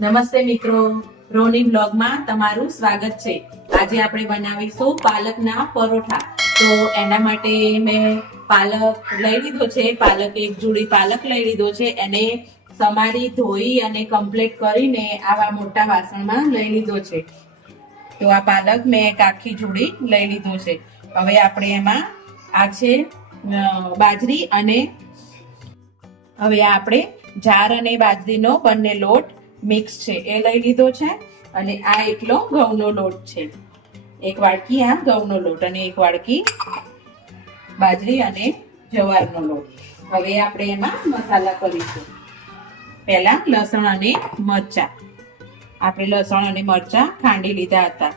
નમસ્તે મિત્રો, રોની બ્લોગમાં તમારું સ્વાગત છે। આજે આપણે બનાવીશું પાલકના પરોઠા। તો એના માટે મેં પાલક લઈ લીધો છે। પાલક એક જોડી પાલક લઈ લીધો છે। એને સમારી ધોઈ અને કમ્પ્લીટ કરીને આવા મોટા વાસણમાં લઈ લીધો છે। તો આ પાલક મેં એક આખી જોડી લઈ લીધો છે। હવે આપણે એમાં આ છે બાજરી અને હવે આપણે જાર અને બાજરીનો બંને લોટ મિક્સ છે એ લઈ લીધો છે અને આ એકલો ઘઉંનો લોટ છે। એક વાડકી આ ઘઉંનો લોટ અને એક વાડકી બાજરી અને જવારનો લોટ। હવે આપણે એમાં મસાલા કરીશું। પહેલા લસણ અને મરચા, આપણે લસણ અને મરચા ખાંડી લીધા હતા।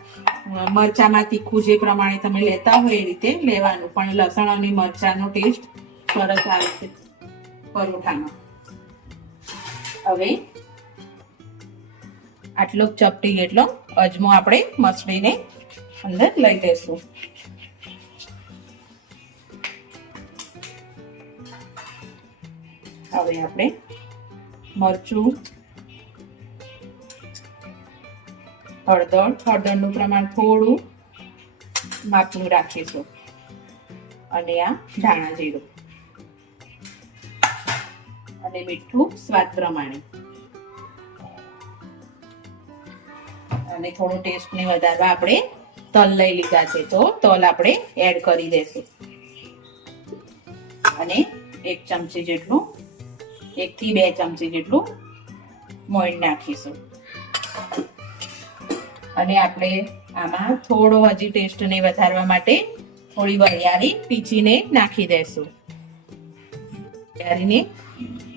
મરચામાં તીખું જે પ્રમાણે તમે લેતા હોય એ રીતે લેવાનું, પણ લસણ અને મરચાનો ટેસ્ટ સરસ આવે છે પરોઠામાં। હવે આટલો ચપટી જેટલો અજમો આપણે મસળીને અંદર લઈ લેશું। હવે આપણે મરચું, હળદરનું પ્રમાણ થોડું માપનું રાખીશું અને આ ધાણા જીરું અને મીઠું સ્વાદ પ્રમાણે અને થોડું ટેસ્ટને વધારવા આપણે તલ લઈ લીધા છે, તો તલ આપણે એડ કરી દેશું અને 1 ચમચી જેટલું 1 થી 2 ચમચી જેટલું મોઈન નાખીશું અને આપણે આમાં થોડો હજી ટેસ્ટને વધારવા માટે થોડી વરિયાળી પીચીને નાખી દેશું। વરિયાળીને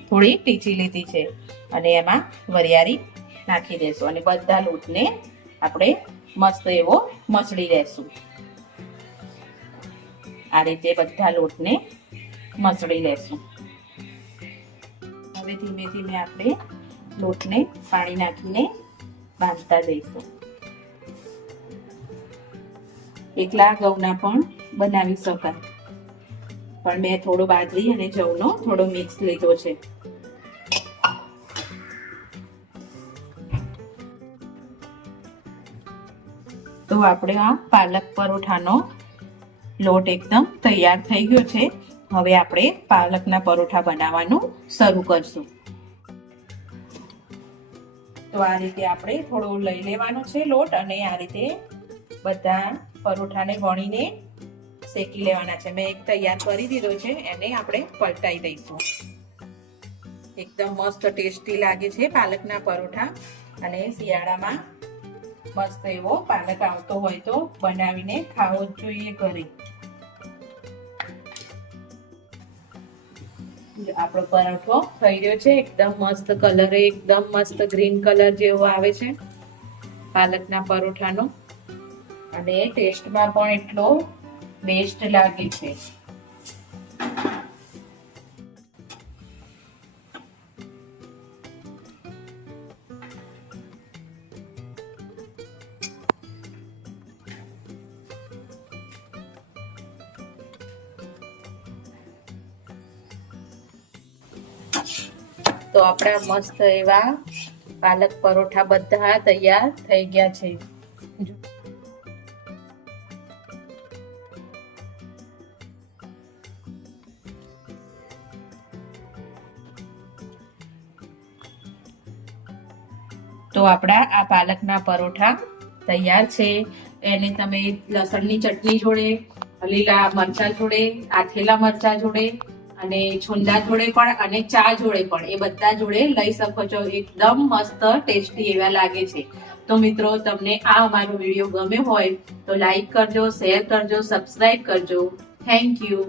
થોડી પીચી લીધી છે અને એમાં વરિયાળી નાખી દેશું અને બધા લોટને આપણે મસ્ત એવો મસળી લેશું। આ રીતે બધા લોટને મસળી લેશું। હવે ધીમે ધીમે આપણે લોટને પાણી નાખીને બાંધતા જઈશું। એકલા ઘઉંના પણ બનાવી શકાય, પણ મેં થોડો બાજરી અને જવનો થોડો મિક્સ લીધો છે। તો આપણે આ પાલક પરોઠાનો લોટ એકદમ તૈયાર થઈ ગયો છે। હવે આપણે પાલકના પરોઠા બનાવવાનું શરૂ કરશું। તો આ રીતે આપણે થોડો લઈ લેવાનો છે લોટ અને આ રીતે બધા પરોઠાને વણીને શેકી લેવાના છે। મેં એક તૈયાર કરી દીધો છે, એને આપણે પલટાઈ દઈશું। એકદમ મસ્ત ટેસ્ટી લાગે છે પાલકના પરોઠા અને શિયાળામાં મસ્ત એવો પાલક આવતો હોય તો બનાવીને ખાવો જ જોઈએ ઘરે। આપણો પરોઠો થઈ રહ્યો છે, એકદમ મસ્ત કલર, એકદમ મસ્ત ગ્રીન કલર જેવો આવે છે પાલકના પરોઠાનો અને ટેસ્ટમાં પણ એટલો બેસ્ટ લાગે છે। તો આપણા મસ્ત એવા પાલક પરોઠા બધા તૈયાર થઈ ગયા છે। તો આપણા આ પાલકના પરોઠા તૈયાર છે। એને તમે લસણની ચટણી જોડે, લીલા મરચા જોડે, આથેલા મરચા જોડે અને છુંદા જોડે પણ અને ચા જોડે પણ એ બધા જોડે લઈ શકો છો। એકદમ મસ્ત ટેસ્ટી એવા લાગે છે। તો મિત્રો, તમને આ અમારો વિડીયો ગમ્યો હોય તો લાઈક કરજો, શેર કરજો, સબસ્ક્રાઇબ કરજો। Thank you.